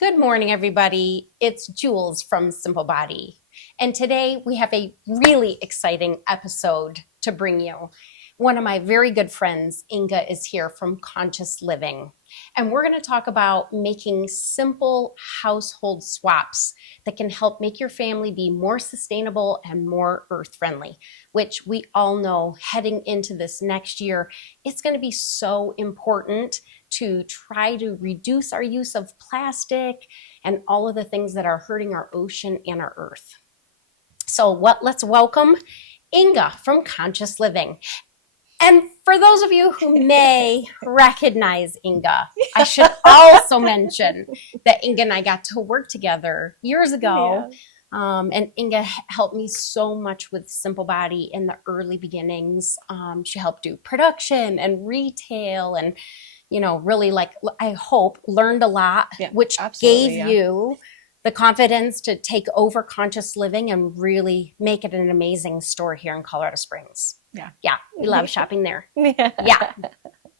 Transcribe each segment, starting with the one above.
Good morning, everybody. It's Jules from Simple Body. And today we have a really exciting episode to bring you. One of my very good friends, Inga, is here from Conscious Living. And we're going to talk about making simple household swaps that can help make your family be more sustainable and more earth-friendly, which we all know heading into this next year, it's going to be so important to try to reduce our use of plastic and all of the things that are hurting our ocean and our earth. So let's welcome Inga from Conscious Living. And for those of you who may recognize Inga, I should also mention that Inga and I got to work together years ago. Yeah. And Inga helped me so much with Simple Body in the early beginnings. She helped do production and retail and, really I hope learned a lot, which gave you the confidence to take over Conscious Living and really make it an amazing store here in Colorado Springs. Yeah, we love shopping there. Yeah.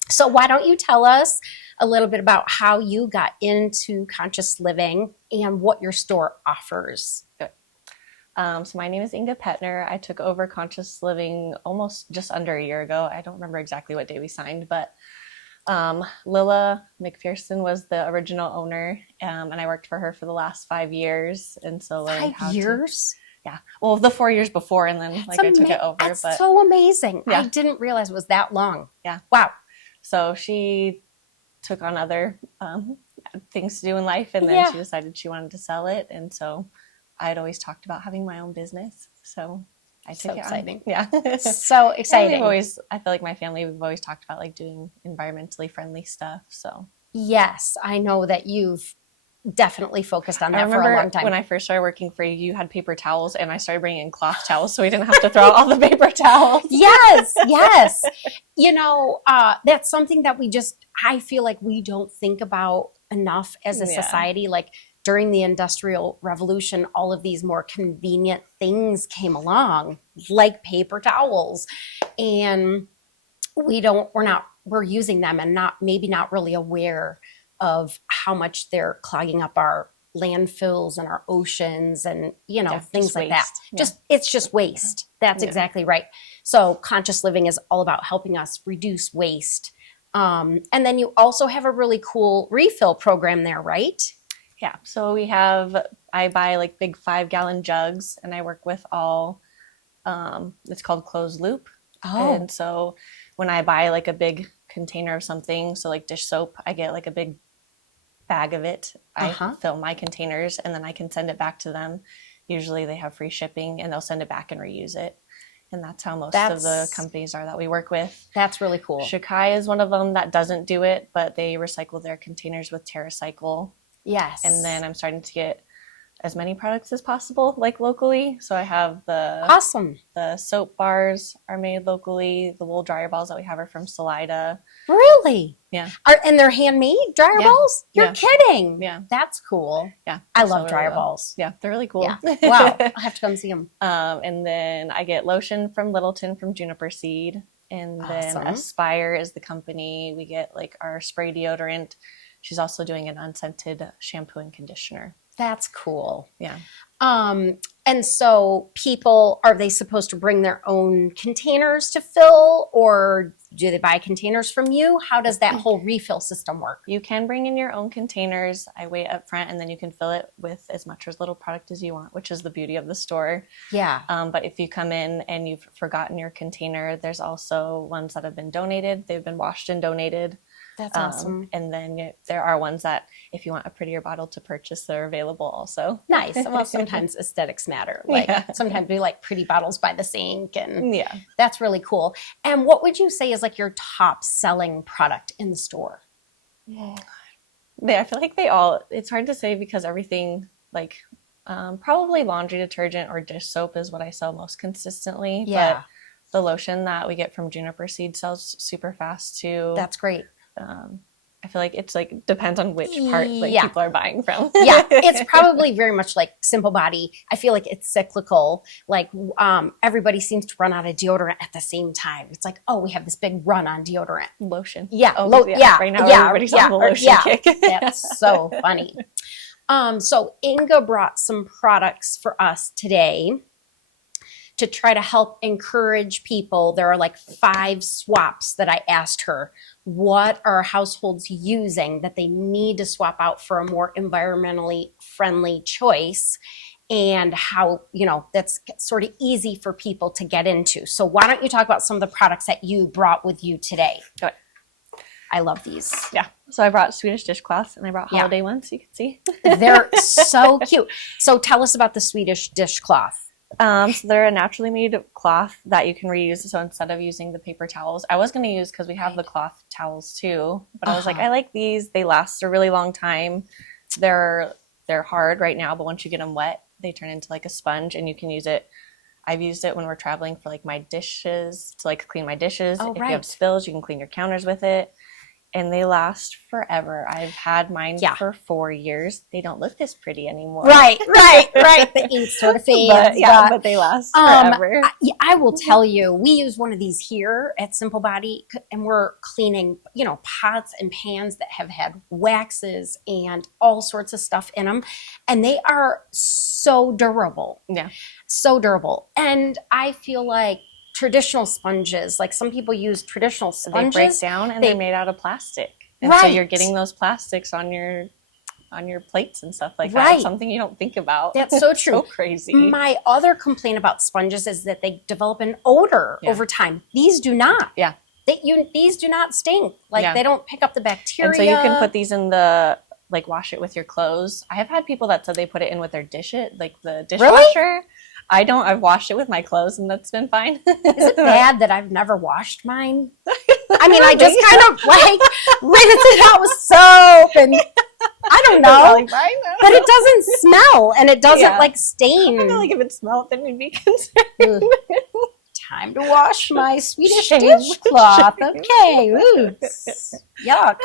So why don't you tell us a little bit about how you got into Conscious Living and what your store offers? Good. So my name is Inga Petner. I took over Conscious Living almost just under a year ago. I don't remember exactly what day we signed, but Lilla McPherson was the original owner, and I worked for her for the last 5 years. And so learned 5 years? Yeah. Well, the 4 years before, and then I took it over. That's so amazing. Yeah. I didn't realize it was that long. Yeah. Wow. So she took on other things to do in life, and then she decided she wanted to sell it. And so I had always talked about having my own business. So I took it on. Yeah. So exciting. I feel like my family, we've always talked about doing environmentally friendly stuff. So yes, I know that you've definitely focused on that for a long time. When I first started working for you, you had paper towels, and I started bringing in cloth towels so we didn't have to throw out all the paper towels. Yes. That's something that I feel like we don't think about enough as a society. Like during the Industrial Revolution, all of these more convenient things came along, like paper towels, and we're using them and maybe not really aware of how much they're clogging up our landfills and our oceans and, things like that. Yeah. It's just waste. That's exactly right. So Conscious Living is all about helping us reduce waste. And then you also have a really cool refill program there, right? Yeah. So I buy big 5-gallon jugs, and I work with all, it's called closed loop. Oh. And so when I buy a big container of something, so dish soap, I get a big bag of it. I fill my containers, and then I can send it back to them. Usually they have free shipping, and they'll send it back and reuse it. And that's how most of the companies are that we work with. That's really cool. Shikai is one of them that doesn't do it, but they recycle their containers with TerraCycle. Yes. And then I'm starting to get as many products as possible, locally. So I have the soap bars are made locally. The wool dryer balls that we have are from Salida. Really? Yeah. And they're handmade dryer balls? You're kidding. Yeah. That's cool. Yeah. I love dryer balls. Yeah, they're really cool. Yeah. Wow. I'll have to come see them. And then I get lotion from Littleton from Juniper Seed. And then Aspire is the company. We get our spray deodorant. She's also doing an unscented shampoo and conditioner. That's cool. Yeah. And so are they supposed to bring their own containers to fill, or do they buy containers from you? How does that whole refill system work? You can bring in your own containers. I weigh up front, and then you can fill it with as much or as little product as you want, which is the beauty of the store. Yeah. But if you come in and you've forgotten your container, there's also ones that have been donated. They've been washed and donated. That's awesome. And then there are ones that, if you want a prettier bottle to purchase, they're available also. Nice. Well, sometimes aesthetics matter. Sometimes we like pretty bottles by the sink, and that's really cool. And what would you say is your top selling product in the store? I feel like it's hard to say because everything probably laundry detergent or dish soap is what I sell most consistently. Yeah. But the lotion that we get from Juniper Seed sells super fast too. That's great. I feel like it's depends on which part people are buying from. Yeah, it's probably very much like Simple Body. I feel like it's cyclical. Everybody seems to run out of deodorant at the same time. It's we have this big run on deodorant. Lotion. Yeah. Right now everybody's on the lotion kick. That's so funny. So Inga brought some products for us today to try to help encourage people. There are like 5 swaps that I asked her. What are households using that they need to swap out for a more environmentally friendly choice? And how, that's sort of easy for people to get into. So why don't you talk about some of the products that you brought with you today? Good. I love these. Yeah. So I brought Swedish Dish Cloths, and I brought holiday ones, so you can see. They're so cute. So tell us about the Swedish Dish Cloth. So they're a naturally made cloth that you can reuse. So instead of using the paper towels, I was going to use, because we have the cloth towels too, but I was like, I like these. They last a really long time. They're hard right now, but once you get them wet, they turn into like a sponge, and you can use it. I've used it when we're traveling for like my dishes, to like clean my dishes. If you have spills, you can clean your counters with it. And they last forever. I've had mine for 4 years. They don't look this pretty anymore. Right. The ink sort of fades. But they last forever. I will tell you, we use one of these here at Simple Body, and we're cleaning, pots and pans that have had waxes and all sorts of stuff in them. And they are so durable. Yeah. So durable. And I feel like traditional sponges, like some people use traditional sponges. They break down, and they're made out of plastic. And so you're getting those plastics on your plates and stuff like that. It's something you don't think about. That's so true. So crazy. My other complaint about sponges is that they develop an odor over time. These do not. Yeah. These do not stink. They don't pick up the bacteria. And so you can put these in wash it with your clothes. I have had people that said they put it in with their the dishwasher. Really? I don't. I've washed it with my clothes, and that's been fine. Is it bad that I've never washed mine? I mean, I just kind of rinse it out with soap, and I don't know. But it doesn't smell, and it doesn't stain. I feel like if it smelled, then we'd be concerned. Time to wash my Swedish dishcloth. Okay. Ooh. Yuck.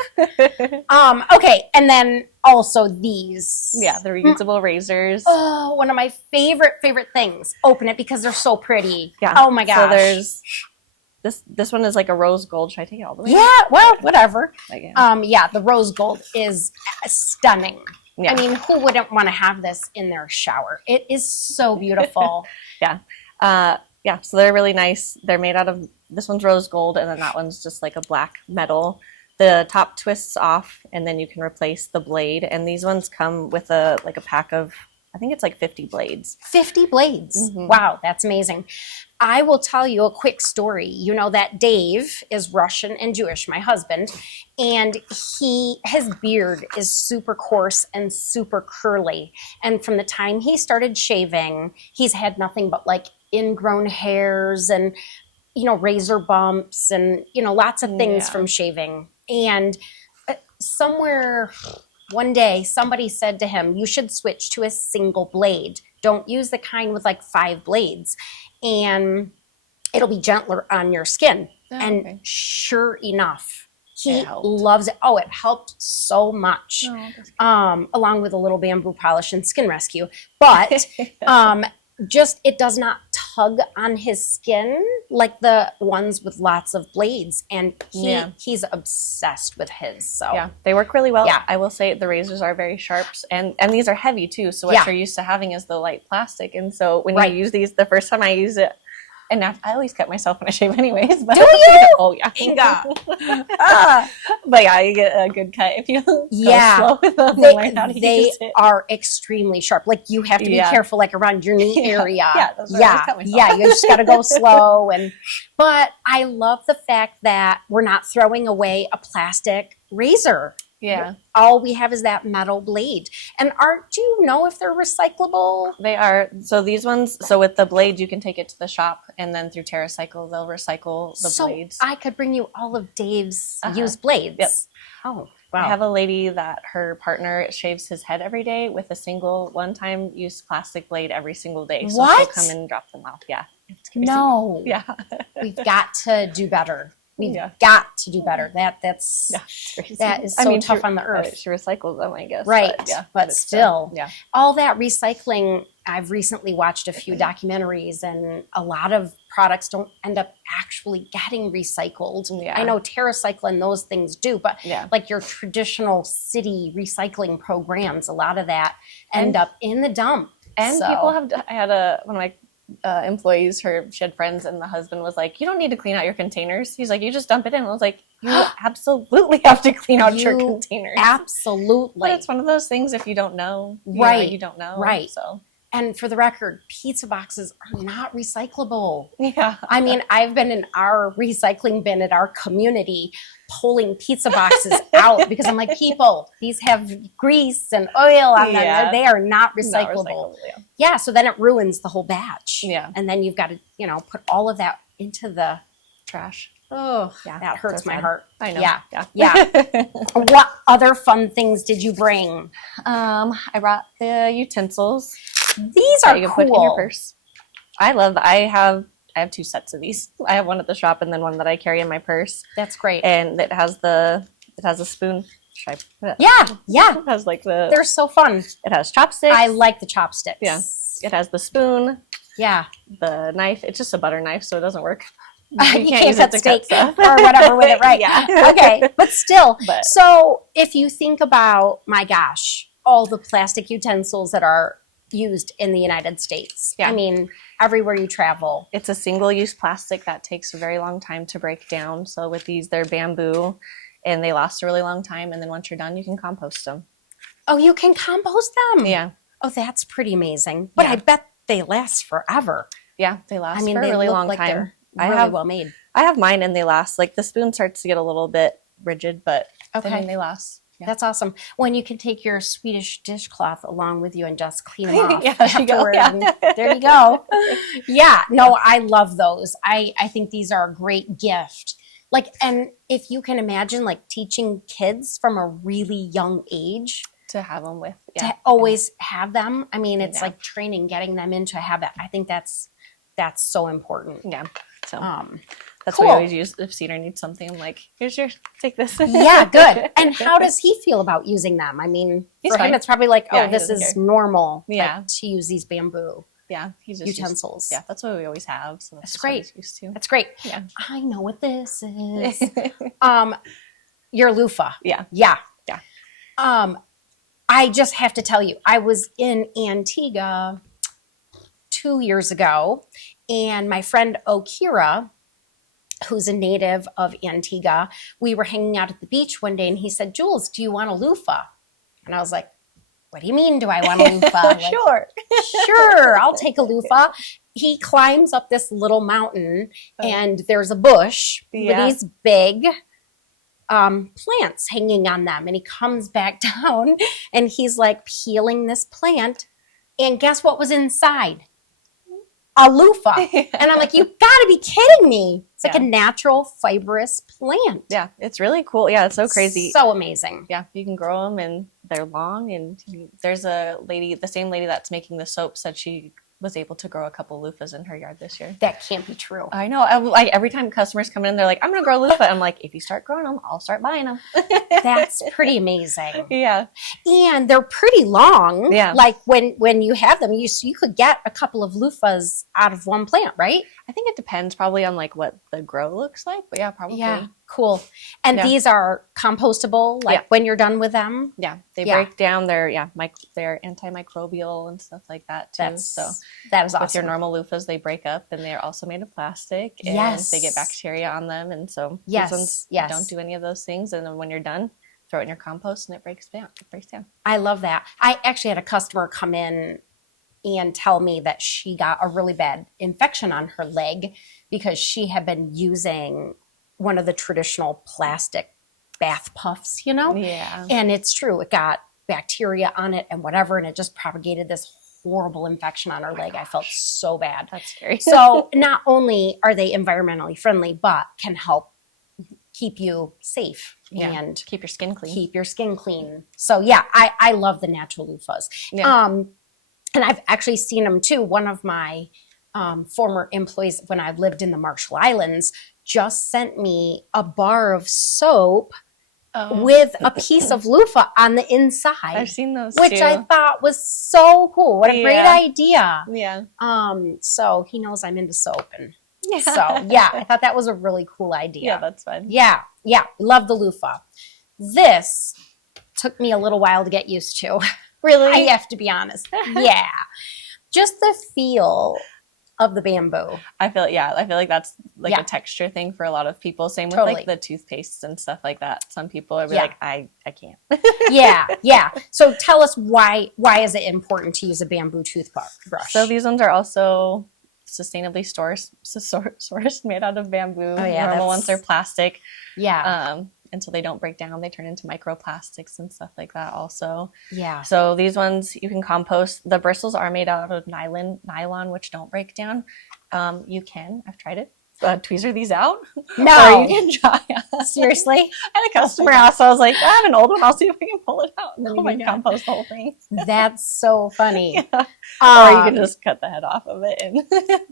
Okay, and then also these. Yeah, the reusable razors. Oh, one of my favorite things. Open it because they're so pretty. Yeah. Oh my gosh. So there's this one is like a rose gold. Should I take it all the way? Yeah. Well, whatever. The rose gold is stunning. Yeah. I mean, who wouldn't want to have this in their shower? It is so beautiful. Yeah. Yeah, so they're really nice. They're made out of, this one's rose gold, and then that one's just like a black metal. The top twists off, and then you can replace the blade. And these ones come with a pack of, I think it's like 50 blades. 50 blades. Mm-hmm. Wow, that's amazing. I will tell you a quick story. You know that Dave is Russian and Jewish, my husband, and his beard is super coarse and super curly. And from the time he started shaving, he's had nothing but ingrown hairs and razor bumps and lots of things from shaving. And somewhere one day somebody said to him, you should switch to a single blade. Don't use the kind with 5 blades, and it'll be gentler on your skin. And sure enough, he loves it. Oh, it helped so much. Along with a little bamboo polish and skin rescue. But just it does not tug on his skin like the ones with lots of blades, and he's obsessed with his. So yeah, they work really well. Yeah, I will say the razors are very sharp, and these are heavy too. So what you're used to having is the light plastic, and so when you use these, the first time I use it, and now I always cut myself when I shave anyways. But do you? Oh yeah, Inga. But yeah, you get a good cut if you go slow with them. They are extremely sharp. You have to be careful, around your knee area. You just got to go slow. But I love the fact that we're not throwing away a plastic razor. Yeah. All we have is that metal blade. And do you know if they're recyclable? They are. So these ones, with the blade, you can take it to the shop, and then through TerraCycle, they'll recycle the blades. I could bring you all of Dave's used blades. Yep. Oh, wow. I have a lady that her partner shaves his head every day with a single one-time use plastic blade every single day. So what? she'll come and drop them off. Yeah. No. Yeah. We've got to do better. We've Yeah. got to do better. That's It's crazy. that is so tough on the earth. She recycles them, I guess. Right. But it's still, yeah. all that recycling, I've recently watched a few documentaries, and a lot of products don't end up actually getting recycled. Yeah. I know TerraCycle and those things do, but Yeah. like your traditional city recycling programs, a lot of that end up in the dump. And So- people have, I had one of my employees, she had friends, and the husband was like, you don't need to clean out your containers. He's like, you just dump it in. I was like, you absolutely have to clean out your You containers. Absolutely. But it's one of those things, if you don't know, Right. you don't know. Right. So, And for the record, pizza boxes are not recyclable. yeah. I mean, I've been in our recycling bin at our community pulling pizza boxes out because I'm like, people, these have grease and oil on them. Yeah. They are not Not recyclable. yeah. Yeah, so then it ruins the whole batch. Yeah. And then you've got to, put all of that into the Trash. Oh, Yeah, that hurts so my sad. heart. I know. Yeah. Yeah. What other fun things did you bring? I brought the utensils These that are you can cool. put in your purse. I have 2 sets of these. I have one at the shop and then one that I carry in my purse. That's great. And it has a spoon. Should I put it? Yeah. It has like They're so fun. it has chopsticks. I like the chopsticks. Yeah. It has the spoon, Yeah. the knife. It's just a butter knife, so it doesn't work. You can't use cut it to steak stuff. or whatever with it, right? Yeah. Okay, but still. But- So if you think about, my gosh, all the plastic utensils that are used in the United States. Yeah. I mean, everywhere you travel. It's a single-use plastic that takes a very long time to break down. So with these, they're bamboo, and they last a really long time. And then once you're done, you can compost them. Oh, you can compost them? Yeah. Oh, that's pretty amazing. But Yeah. I bet they last forever. Yeah, they last I mean, for they a really look long like time. they're I really have well made. I have mine and they last. Like the spoon starts to get a little bit rigid, but Okay. I mean, they last. Yeah. That's awesome. When you can take your Swedish dishcloth along with you and just clean them off Yeah, there you go. afterward. Yeah. And there you go. Yeah, no, I love those. I think these are a great gift. Like, and if you can imagine, like teaching kids from a really young age To have them with. to always have them. I mean, it's Yeah. like training, getting them into a habit. I think that's so important. Yeah. So that's cool. what we always use. If Cedar needs something, I'm like, here's your, take this. Yeah, good. And how does he feel about using them? I mean, He's for him, fine. it's probably like, Yeah, oh, he this doesn't is care. normal. like, Yeah. to use these bamboo Yeah. He's just utensils. Yeah. That's what we always have. So that's That's just what great. he's used to. That's great. Yeah. I know what this is. Your loofah. Yeah. Yeah. Yeah. I just have to tell you, I was in Antigua 2 years ago, and my friend Okira, who's a native of Antigua, we were hanging out at the beach one day, and he said, Jules, do you want a loofah? And I was like, what do you mean, do I want a loofah? Like, Sure. Sure, I'll take a loofah. He climbs up this little mountain, and there's a bush Yeah. with these big plants hanging on them. And he comes back down, and he's like peeling this plant. And guess what was inside? A loofah. And I'm like, you gotta be kidding me. It's like Yeah. a natural fibrous plant. Yeah. It's really cool. Yeah. It's so crazy. So amazing. Yeah, you can grow them and they're long. And there's a lady, the same lady that's making the soap, said she was able to grow a couple loofahs in her yard this year. That can't be true. I know. Like every time customers come in, they're like, "I'm gonna grow a loofah." I'm like, "If you start growing them, I'll start buying them." That's pretty amazing. Yeah, And they're pretty long. Yeah. Like when you have them, you could get a couple of loofahs out of one plant, right? I think it depends probably on like what the grow looks like, but yeah, probably. Yeah. Cool. And Yeah. these are compostable, like Yeah. when you're done with them. Yeah, they Yeah. break down. They're antimicrobial and stuff like that too. That is With your awesome. normal loofahs, they break up and they're also made of plastic and Yes. they get bacteria on them. And so Yes, these ones yes. don't do any of those things. And then when you're done, throw it in your compost and it breaks down. I love that. I actually had a customer come in and tell me that she got a really bad infection on her leg because she had been using one of the traditional plastic bath puffs, Yeah. And it's true. It got bacteria on it and whatever, and it just propagated this horrible infection on her leg. I felt so bad. That's scary. So not only are they environmentally friendly, but can help keep you safe Yeah. and Keep your skin clean. keep your skin clean. So yeah, I love the natural loofahs. Yeah. And I've actually seen them too. One of my former employees, when I lived in the Marshall Islands, just sent me a bar of soap Oh, with a piece of loofah on the inside. I've seen those which too. I thought was so cool. What a great idea. Yeah. So he knows I'm into soap, and Yeah. so yeah, I thought that was a really cool idea. Yeah, that's fun. Yeah, love the loofah. This took me a little while to get used to. Really? I have to be honest. Yeah. Just the feel of the bamboo. I feel like that's like a texture thing for a lot of people. Same with like the toothpastes and stuff like that. Some people are like, I can't. Yeah. So tell us why is it important to use a bamboo toothbrush? So these ones are also sustainably sourced, made out of bamboo. Oh yeah, normal ones are plastic. Yeah. And so they don't break down. They turn into microplastics and stuff like that also. Yeah. So these ones you can compost. The bristles are made out of nylon, which don't break down. You can. I've tried it. Tweezer these out. No. Or you can try. Seriously? I had a customer ask, so I was like, I have an old one. I'll see if I can pull it out. And then you can compost the whole thing. That's so funny. Yeah. Or you can just cut the head off of it and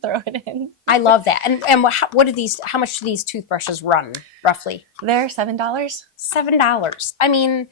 throw it in. I love that. And what do these? How much do these toothbrushes run roughly? They're $7. $7. I mean,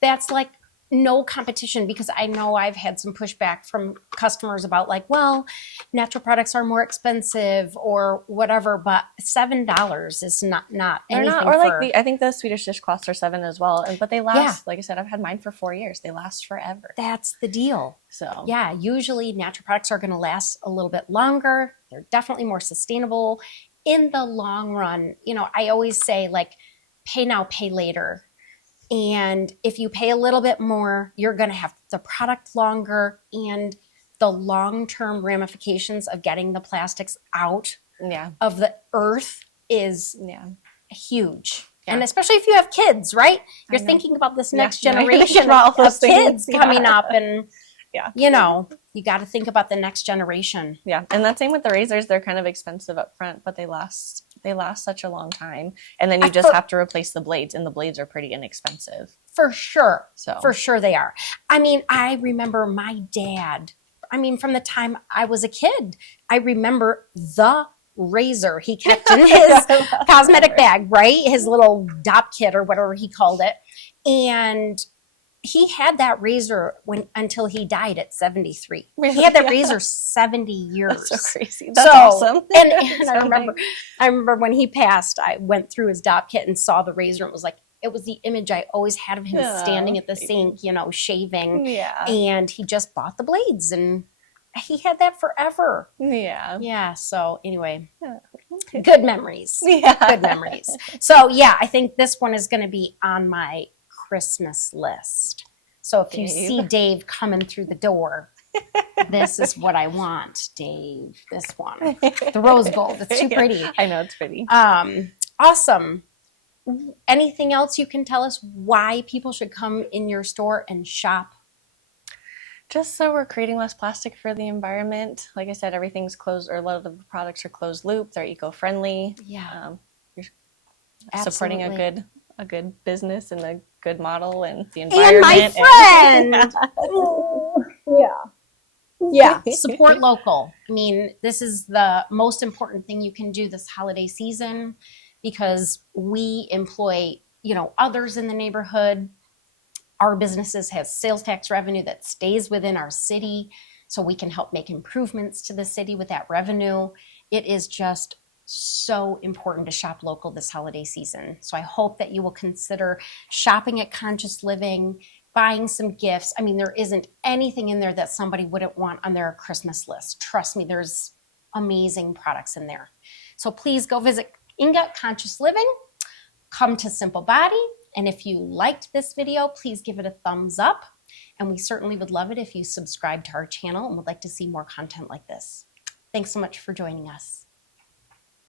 that's like no competition, because I know I've had some pushback from customers about like, well, natural products are more expensive or whatever, but $7 is not They're anything. Not, or like I think the Swedish Dish Cloths are $7 as well, but they last. Yeah. Like I said, I've had mine for 4 years. They last forever. That's the deal. So yeah, usually natural products are going to last a little bit longer. They're definitely more sustainable in the long run. You know, I always say like, pay now, pay later. And if you pay a little bit more, you're going to have the product longer, and the long-term ramifications of getting the plastics out of the earth is huge. Yeah. And especially if you have kids, right? You're thinking about this next generation of kids coming up, and you know, you got to think about the next generation. Yeah, and that's same with the razors. They're kind of expensive up front, but they last such a long time. And then you just have to replace the blades, and the blades are pretty inexpensive. For sure. So for sure they are. I mean, I remember my dad. I mean, from the time I was a kid, I remember the razor he kept in his cosmetic bag, right? His little dop kit or whatever he called it. And he had that razor until he died at 73. Really? He had that razor 70 years. That's so crazy. That's awesome. And I remember when he passed, I went through his dop kit and saw the razor. It was like, it was the image I always had of him standing at the sink, you know, shaving. Yeah. And he just bought the blades, and he had that forever. Yeah. Yeah. So anyway, good memories. Yeah. Good memories. So yeah, I think this one is going to be on my Christmas list. So if you see Dave coming through the door, this is what I want, Dave. This one, the rose gold. It's too pretty. I know, it's pretty. Awesome. Anything else you can tell us why people should come in your store and shop? Just so we're creating less plastic for the environment. Like I said, everything's closed, or a lot of the products are closed loop. They're eco-friendly. Yeah. You're supporting a good business and a good model and the environment. And my friend. Yeah. Support local. I mean, this is the most important thing you can do this holiday season, because we employ, you know, others in the neighborhood. Our businesses have sales tax revenue that stays within our city, so we can help make improvements to the city with that revenue. It is just so important to shop local this holiday season. So I hope that you will consider shopping at Conscious Living, buying some gifts. I mean, there isn't anything in there that somebody wouldn't want on their Christmas list. Trust me, there's amazing products in there. So please go visit Inga Conscious Living, come to Simple Body. And if you liked this video, please give it a thumbs up. And we certainly would love it if you subscribe to our channel and would like to see more content like this. Thanks so much for joining us.